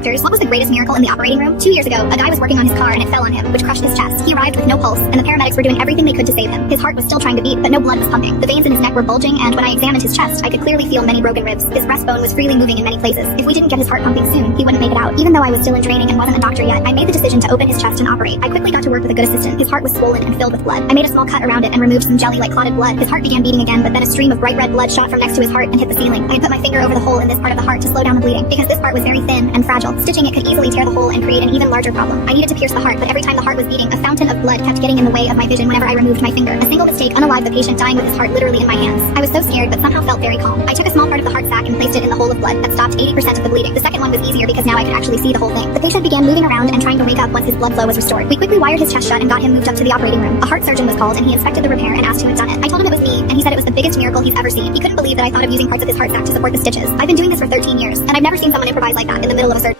doctors, what was the greatest miracle in the operating room? 2 years ago, a guy was working on his car and it fell on him, which crushed his chest. He arrived with no pulse, and the paramedics were doing everything they could to save him. His heart was still trying to beat, but no blood was pumping. The veins in his neck were bulging, and when I examined his chest, I could clearly feel many broken ribs. His breastbone was freely moving in many places. If we didn't get his heart pumping soon, he wouldn't make it out. Even though I was still in training and wasn't a doctor yet, I made the decision to open his chest and operate. I quickly got to work with a good assistant. His heart was swollen and filled with blood. I made a small cut around it and removed some jelly like clotted blood. His heart began beating again, but then a stream of bright red blood shot from next to his heart and hit the ceiling. I had put my finger over the hole in this part of the heart to slow down the bleeding, because this part was very thin and fragile. Stitching it could easily tear the hole and create an even larger problem. I needed to pierce the heart, but every time the heart was beating, a fountain of blood kept getting in the way of my vision whenever I removed my finger. A single mistake unalived the patient, dying with his heart literally in my hands. I was so scared, but somehow felt very calm. I took a small part of the heart sac and placed it in the hole of blood. That stopped 80% of the bleeding. The second one was easier because now I could actually see the whole thing. The patient began moving around and trying to wake up once his blood flow was restored. We quickly wired his chest shut and got him moved up to the operating room. A heart surgeon was called and he inspected the repair and asked who had done it. I told him it was me, and he said it was the biggest miracle he's ever seen. He couldn't believe that I thought of using parts of his heart sac to support the stitches. I've been doing this for 13 years, and I've never seen someone improvise like that in the middle of a surgery.